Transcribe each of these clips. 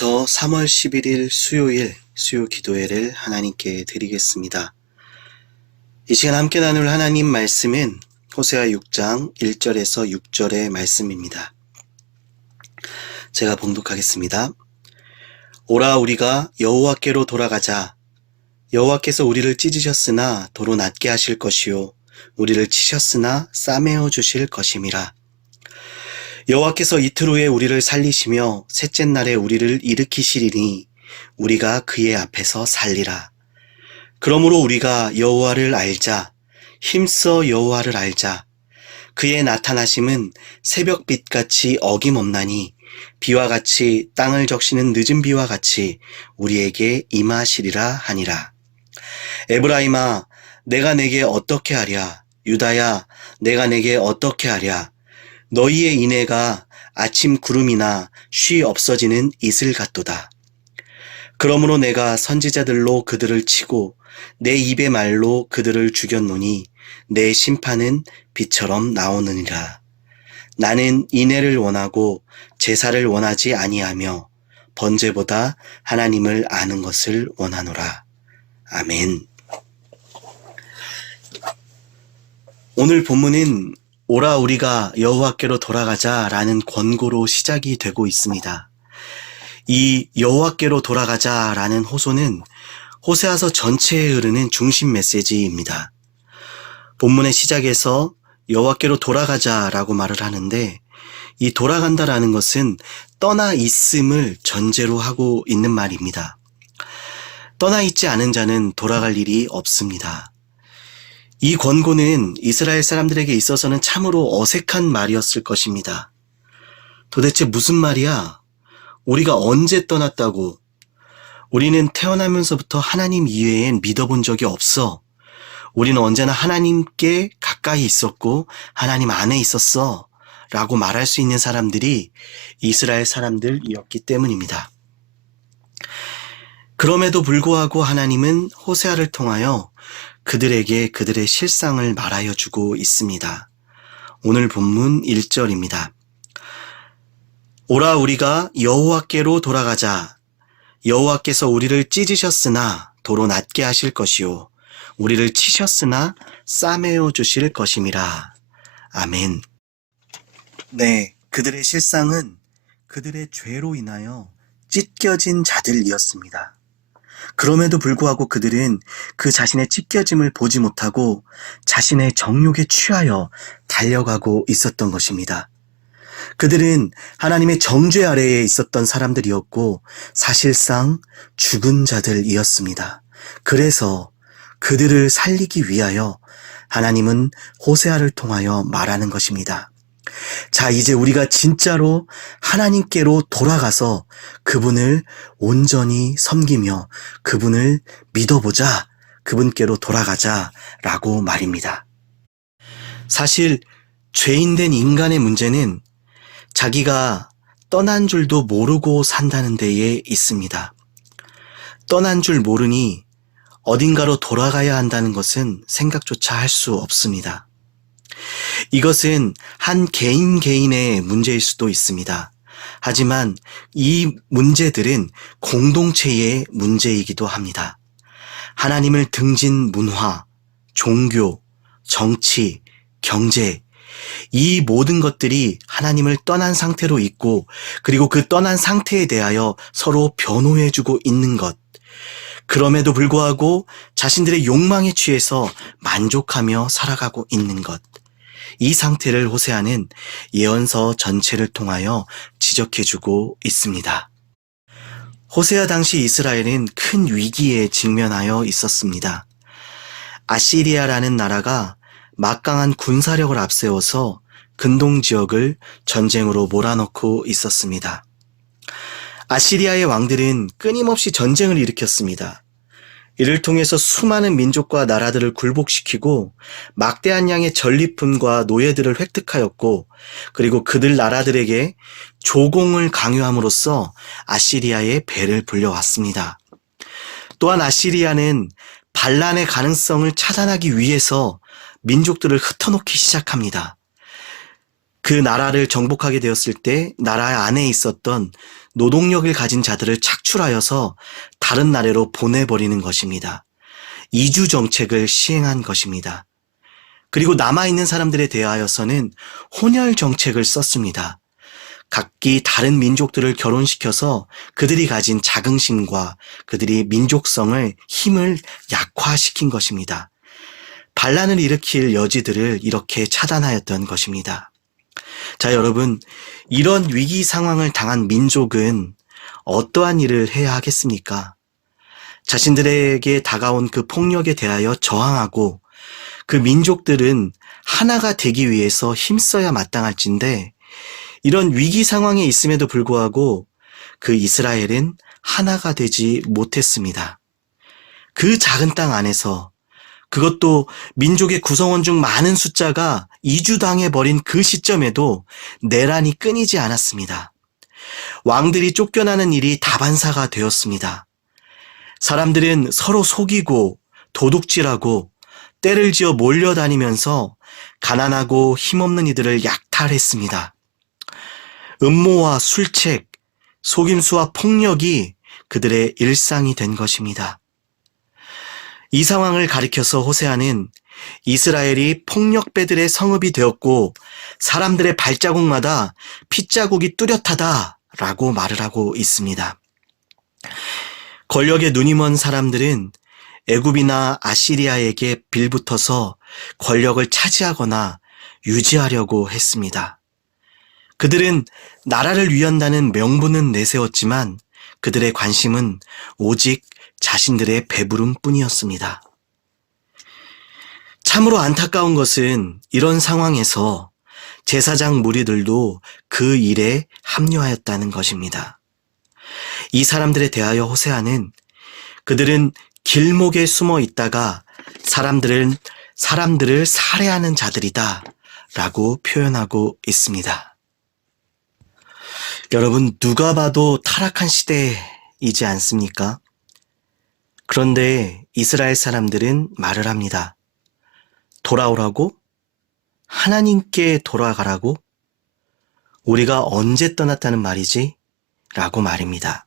지금부터 3월 11일 수요일 수요 기도회를 하나님께 드리겠습니다. 이 시간 함께 나눌 하나님 말씀은 호세아 6장 1절에서 6절의 말씀입니다. 제가 봉독하겠습니다. 오라 우리가 여호와께로 돌아가자. 여호와께서 우리를 찢으셨으나 도로 낫게 하실 것이요 우리를 치셨으나 싸매어 주실 것임이라. 여호와께서 이틀 후에 우리를 살리시며 셋째 날에 우리를 일으키시리니 우리가 그의 앞에서 살리라. 그러므로 우리가 여호와를 알자. 힘써 여호와를 알자. 그의 나타나심은 새벽빛 같이 어김없나니 비와 같이 땅을 적시는 늦은 비와 같이 우리에게 임하시리라 하니라. 에브라임아, 내가 내게 어떻게 하랴? 유다야, 내가 내게 어떻게 하랴? 너희의 인애가 아침 구름이나 쉬 없어지는 이슬 같도다. 그러므로 내가 선지자들로 그들을 치고 내 입의 말로 그들을 죽였노니 내 심판은 비처럼 나오느니라. 나는 인애를 원하고 제사를 원하지 아니하며 번제보다 하나님을 아는 것을 원하노라. 아멘. 오늘 본문은 오라 우리가 여호와께로 돌아가자라는 권고로 시작이 되고 있습니다. 이 여호와께로 돌아가자라는 호소는 호세아서 전체에 흐르는 중심 메시지입니다. 본문의 시작에서 여호와께로 돌아가자라고 말을 하는데 이 돌아간다라는 것은 떠나 있음을 전제로 하고 있는 말입니다. 떠나 있지 않은 자는 돌아갈 일이 없습니다. 이 권고는 이스라엘 사람들에게 있어서는 참으로 어색한 말이었을 것입니다. 도대체 무슨 말이야? 우리가 언제 떠났다고? 우리는 태어나면서부터 하나님 이외엔 믿어본 적이 없어. 우리는 언제나 하나님께 가까이 있었고 하나님 안에 있었어. 라고 말할 수 있는 사람들이 이스라엘 사람들이었기 때문입니다. 그럼에도 불구하고 하나님은 호세아를 통하여 그들에게 그들의 실상을 말하여 주고 있습니다. 오늘 본문 1절입니다. 오라 우리가 여호와께로 돌아가자. 여호와께서 우리를 찢으셨으나 도로 낫게 하실 것이요 우리를 치셨으나 싸매어 주실 것임이라. 아멘. 네, 그들의 실상은 그들의 죄로 인하여 찢겨진 자들이었습니다. 그럼에도 불구하고 그들은 그 자신의 찢겨짐을 보지 못하고 자신의 정욕에 취하여 달려가고 있었던 것입니다. 그들은 하나님의 정죄 아래에 있었던 사람들이었고 사실상 죽은 자들이었습니다. 그래서 그들을 살리기 위하여 하나님은 호세아를 통하여 말하는 것입니다. 자, 이제 우리가 진짜로 하나님께로 돌아가서 그분을 온전히 섬기며 그분을 믿어보자. 그분께로 돌아가자. 라고 말입니다. 사실 죄인된 인간의 문제는 자기가 떠난 줄도 모르고 산다는 데에 있습니다. 떠난 줄 모르니 어딘가로 돌아가야 한다는 것은 생각조차 할 수 없습니다. 이것은 한 개인 개인의 문제일 수도 있습니다. 하지만 이 문제들은 공동체의 문제이기도 합니다. 하나님을 등진 문화, 종교, 정치, 경제, 이 모든 것들이 하나님을 떠난 상태로 있고, 그리고 그 떠난 상태에 대하여 서로 변호해주고 있는 것. 그럼에도 불구하고 자신들의 욕망에 취해서 만족하며 살아가고 있는 것. 이 상태를 호세아는 예언서 전체를 통하여 지적해주고 있습니다. 호세아 당시 이스라엘은 큰 위기에 직면하여 있었습니다. 아시리아라는 나라가 막강한 군사력을 앞세워서 근동 지역을 전쟁으로 몰아넣고 있었습니다. 아시리아의 왕들은 끊임없이 전쟁을 일으켰습니다. 이를 통해서 수많은 민족과 나라들을 굴복시키고 막대한 양의 전리품과 노예들을 획득하였고 그리고 그들 나라들에게 조공을 강요함으로써 아시리아의 배를 불려왔습니다. 또한 아시리아는 반란의 가능성을 차단하기 위해서 민족들을 흩어놓기 시작합니다. 그 나라를 정복하게 되었을 때 나라 안에 있었던 노동력을 가진 자들을 착출하여서 다른 나라로 보내버리는 것입니다. 이주 정책을 시행한 것입니다. 그리고 남아있는 사람들에 대하여서는 혼혈 정책을 썼습니다. 각기 다른 민족들을 결혼시켜서 그들이 가진 자긍심과 그들이 민족성을 힘을 약화시킨 것입니다. 반란을 일으킬 여지들을 이렇게 차단하였던 것입니다. 자, 여러분, 이런 위기 상황을 당한 민족은 어떠한 일을 해야 하겠습니까? 자신들에게 다가온 그 폭력에 대하여 저항하고 그 민족들은 하나가 되기 위해서 힘써야 마땅할진데 이런 위기 상황에 있음에도 불구하고 그 이스라엘은 하나가 되지 못했습니다. 그 작은 땅 안에서 그것도 민족의 구성원 중 많은 숫자가 이주당해 버린 그 시점에도 내란이 끊이지 않았습니다. 왕들이 쫓겨나는 일이 다반사가 되었습니다. 사람들은 서로 속이고 도둑질하고 때를 지어 몰려다니면서 가난하고 힘없는 이들을 약탈했습니다. 음모와 술책, 속임수와 폭력이 그들의 일상이 된 것입니다. 이 상황을 가리켜서 호세아는 이스라엘이 폭력배들의 성읍이 되었고 사람들의 발자국마다 핏자국이 뚜렷하다라고 말을 하고 있습니다. 권력에 눈이 먼 사람들은 애굽이나 아시리아에게 빌붙어서 권력을 차지하거나 유지하려고 했습니다. 그들은 나라를 위한다는 명분은 내세웠지만 그들의 관심은 오직 자신들의 배부름 뿐이었습니다. 참으로 안타까운 것은 이런 상황에서 제사장 무리들도 그 일에 합류하였다는 것입니다. 이 사람들에 대하여 호세아는 그들은 길목에 숨어 있다가 사람들은 사람들을 살해하는 자들이다 라고 표현하고 있습니다. 여러분, 누가 봐도 타락한 시대이지 않습니까? 그런데 이스라엘 사람들은 말을 합니다. 돌아오라고? 하나님께 돌아가라고? 우리가 언제 떠났다는 말이지? 라고 말입니다.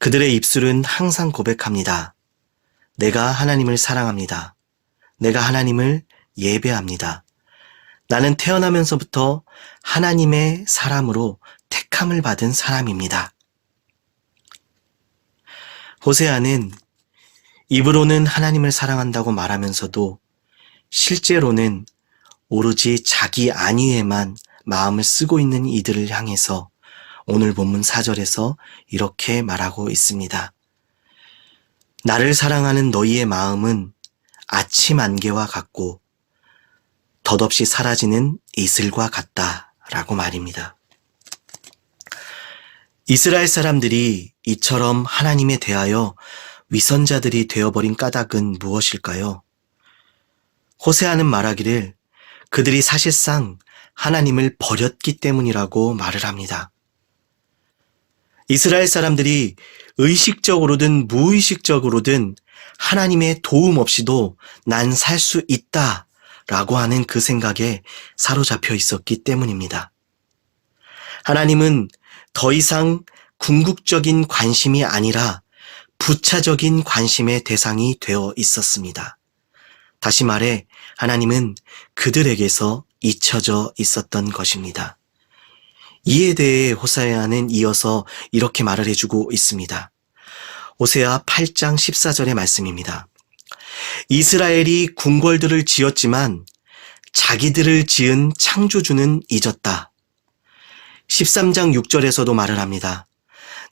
그들의 입술은 항상 고백합니다. 내가 하나님을 사랑합니다. 내가 하나님을 예배합니다. 나는 태어나면서부터 하나님의 사람으로 택함을 받은 사람입니다. 호세아는 입으로는 하나님을 사랑한다고 말하면서도 실제로는 오로지 자기 안위에만 마음을 쓰고 있는 이들을 향해서 오늘 본문 4절에서 이렇게 말하고 있습니다. 나를 사랑하는 너희의 마음은 아침 안개와 같고 덧없이 사라지는 이슬과 같다 라고 말입니다. 이스라엘 사람들이 이처럼 하나님에 대하여 위선자들이 되어버린 까닭은 무엇일까요? 호세아는 말하기를 그들이 사실상 하나님을 버렸기 때문이라고 말을 합니다. 이스라엘 사람들이 의식적으로든 무의식적으로든 하나님의 도움 없이도 난 살 수 있다 라고 하는 그 생각에 사로잡혀 있었기 때문입니다. 하나님은 더 이상 궁극적인 관심이 아니라 부차적인 관심의 대상이 되어 있었습니다. 다시 말해 하나님은 그들에게서 잊혀져 있었던 것입니다. 이에 대해 호세아는 이어서 이렇게 말을 해주고 있습니다. 호세아 8장 14절의 말씀입니다. 이스라엘이 궁궐들을 지었지만 자기들을 지은 창조주는 잊었다. 13장 6절에서도 말을 합니다.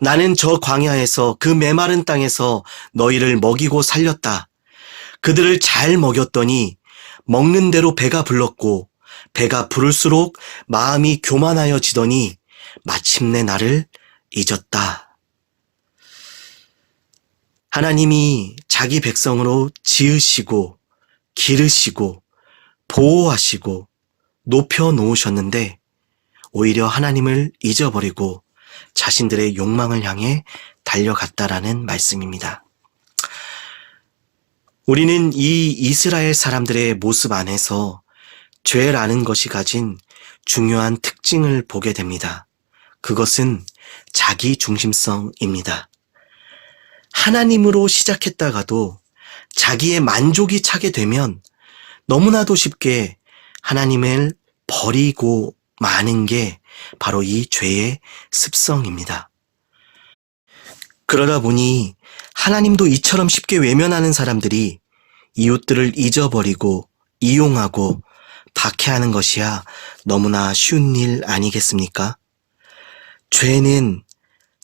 나는 저 광야에서 그 메마른 땅에서 너희를 먹이고 살렸다. 그들을 잘 먹였더니 먹는 대로 배가 불렀고 배가 부를수록 마음이 교만하여 지더니 마침내 나를 잊었다. 하나님이 자기 백성으로 지으시고 기르시고 보호하시고 높여 놓으셨는데 오히려 하나님을 잊어버리고 자신들의 욕망을 향해 달려갔다라는 말씀입니다. 우리는 이 이스라엘 사람들의 모습 안에서 죄라는 것이 가진 중요한 특징을 보게 됩니다. 그것은 자기 중심성입니다. 하나님으로 시작했다가도 자기의 만족이 차게 되면 너무나도 쉽게 하나님을 버리고 마는 게 바로 이 죄의 습성입니다. 그러다 보니 하나님도 이처럼 쉽게 외면하는 사람들이 이웃들을 잊어버리고 이용하고 박해하는 것이야 너무나 쉬운 일 아니겠습니까? 죄는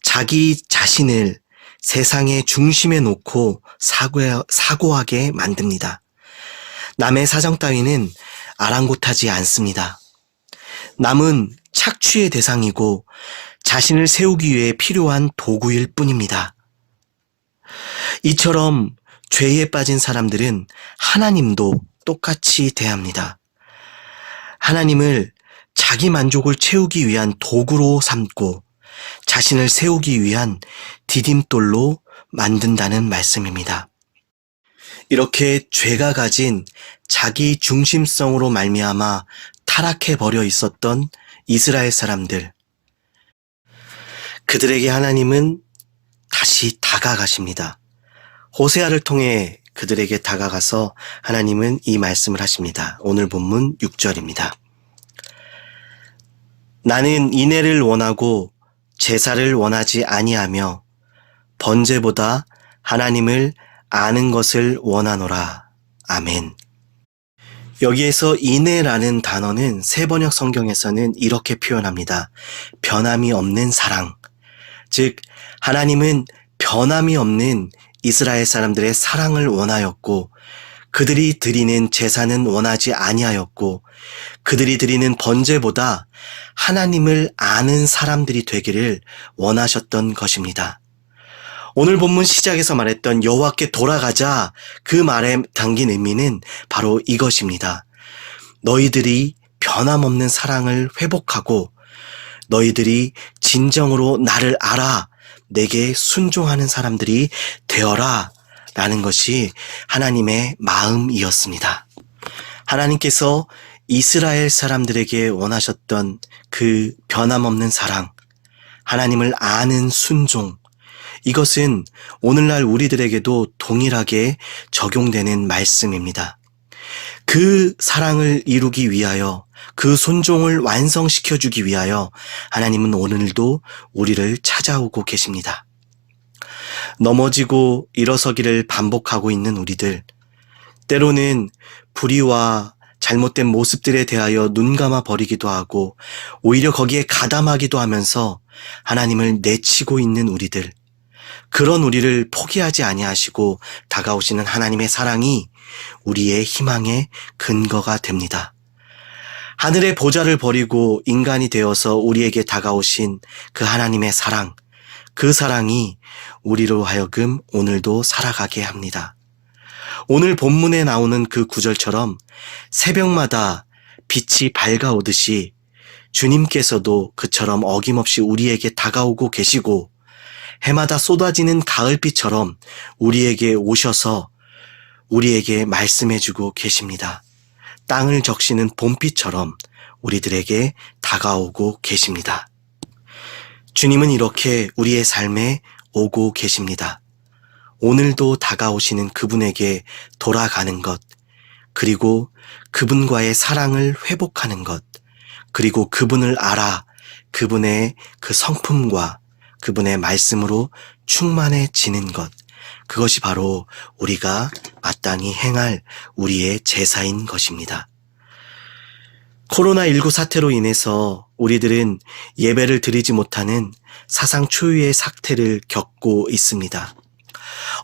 자기 자신을 세상의 중심에 놓고 사고, 사고하게 만듭니다. 남의 사정 따위는 아랑곳하지 않습니다. 남은 착취의 대상이고 자신을 세우기 위해 필요한 도구일 뿐입니다. 이처럼 죄에 빠진 사람들은 하나님도 똑같이 대합니다. 하나님을 자기 만족을 채우기 위한 도구로 삼고 자신을 세우기 위한 디딤돌로 만든다는 말씀입니다. 이렇게 죄가 가진 자기 중심성으로 말미암아 타락해 버려 있었던 이스라엘 사람들. 그들에게 하나님은 다시 다가가십니다. 호세아를 통해 그들에게 다가가서 하나님은 이 말씀을 하십니다. 오늘 본문 6절입니다. 나는 인애를 원하고 제사를 원하지 아니하며 번제보다 하나님을 아는 것을 원하노라. 아멘. 여기에서 인애라는 단어는 세번역 성경에서는 이렇게 표현합니다. 변함이 없는 사랑. 즉, 하나님은 변함이 없는 이스라엘 사람들의 사랑을 원하였고, 그들이 드리는 제사는 원하지 아니하였고, 그들이 드리는 번제보다 하나님을 아는 사람들이 되기를 원하셨던 것입니다. 오늘 본문 시작에서 말했던 여호와께 돌아가자 그 말에 담긴 의미는 바로 이것입니다. 너희들이 변함없는 사랑을 회복하고 너희들이 진정으로 나를 알아 내게 순종하는 사람들이 되어라 라는 것이 하나님의 마음이었습니다. 하나님께서 이스라엘 사람들에게 원하셨던 그 변함없는 사랑, 하나님을 아는 순종, 이것은 오늘날 우리들에게도 동일하게 적용되는 말씀입니다. 그 사랑을 이루기 위하여 그 순종을 완성시켜 주기 위하여 하나님은 오늘도 우리를 찾아오고 계십니다. 넘어지고 일어서기를 반복하고 있는 우리들, 때로는 불의와 잘못된 모습들에 대하여 눈 감아 버리기도 하고 오히려 거기에 가담하기도 하면서 하나님을 내치고 있는 우리들, 그런 우리를 포기하지 아니하시고 다가오시는 하나님의 사랑이 우리의 희망의 근거가 됩니다. 하늘의 보좌를 버리고 인간이 되어서 우리에게 다가오신 그 하나님의 사랑, 그 사랑이 우리로 하여금 오늘도 살아가게 합니다. 오늘 본문에 나오는 그 구절처럼 새벽마다 빛이 밝아오듯이 주님께서도 그처럼 어김없이 우리에게 다가오고 계시고 해마다 쏟아지는 가을비처럼 우리에게 오셔서 우리에게 말씀해주고 계십니다. 땅을 적시는 봄비처럼 우리들에게 다가오고 계십니다. 주님은 이렇게 우리의 삶에 오고 계십니다. 오늘도 다가오시는 그분에게 돌아가는 것, 그리고 그분과의 사랑을 회복하는 것, 그리고 그분을 알아 그분의 그 성품과 그분의 말씀으로 충만해지는 것. 그것이 바로 우리가 마땅히 행할 우리의 제사인 것입니다. 코로나19 사태로 인해서 우리들은 예배를 드리지 못하는 사상 초유의 사태를 겪고 있습니다.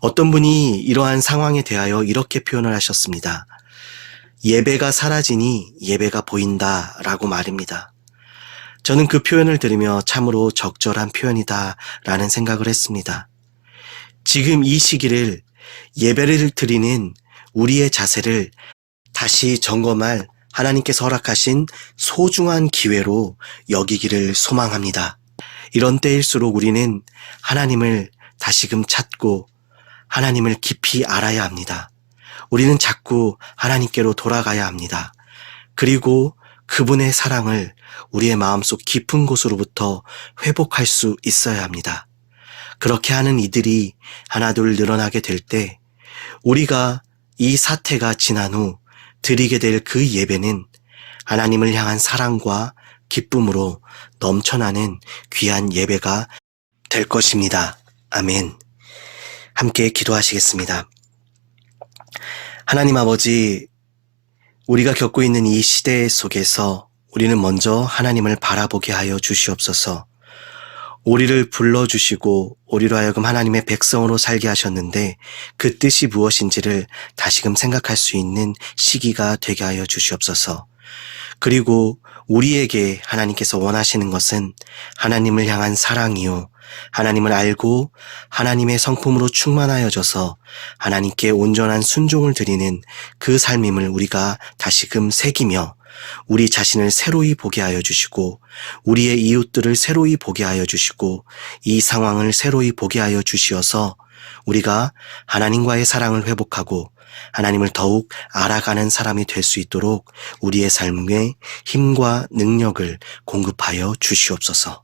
어떤 분이 이러한 상황에 대하여 이렇게 표현을 하셨습니다. 예배가 사라지니 예배가 보인다 라고 말입니다. 저는 그 표현을 들으며 참으로 적절한 표현이다 라는 생각을 했습니다. 지금 이 시기를 예배를 드리는 우리의 자세를 다시 점검할 하나님께서 허락하신 소중한 기회로 여기기를 소망합니다. 이런 때일수록 우리는 하나님을 다시금 찾고 하나님을 깊이 알아야 합니다. 우리는 자꾸 하나님께로 돌아가야 합니다. 그리고 그분의 사랑을 우리의 마음속 깊은 곳으로부터 회복할 수 있어야 합니다. 그렇게 하는 이들이 하나둘 늘어나게 될 때 우리가 이 사태가 지난 후 드리게 될 그 예배는 하나님을 향한 사랑과 기쁨으로 넘쳐나는 귀한 예배가 될 것입니다. 아멘. 함께 기도하시겠습니다. 하나님 아버지, 우리가 겪고 있는 이 시대 속에서 우리는 먼저 하나님을 바라보게 하여 주시옵소서. 우리를 불러주시고 우리로 하여금 하나님의 백성으로 살게 하셨는데 그 뜻이 무엇인지를 다시금 생각할 수 있는 시기가 되게 하여 주시옵소서. 그리고 우리에게 하나님께서 원하시는 것은 하나님을 향한 사랑이요. 하나님을 알고 하나님의 성품으로 충만하여져서 하나님께 온전한 순종을 드리는 그 삶임을 우리가 다시금 새기며 우리 자신을 새로이 보게 하여 주시고 우리의 이웃들을 새로이 보게 하여 주시고 이 상황을 새로이 보게 하여 주시어서 우리가 하나님과의 사랑을 회복하고 하나님을 더욱 알아가는 사람이 될 수 있도록 우리의 삶에 힘과 능력을 공급하여 주시옵소서.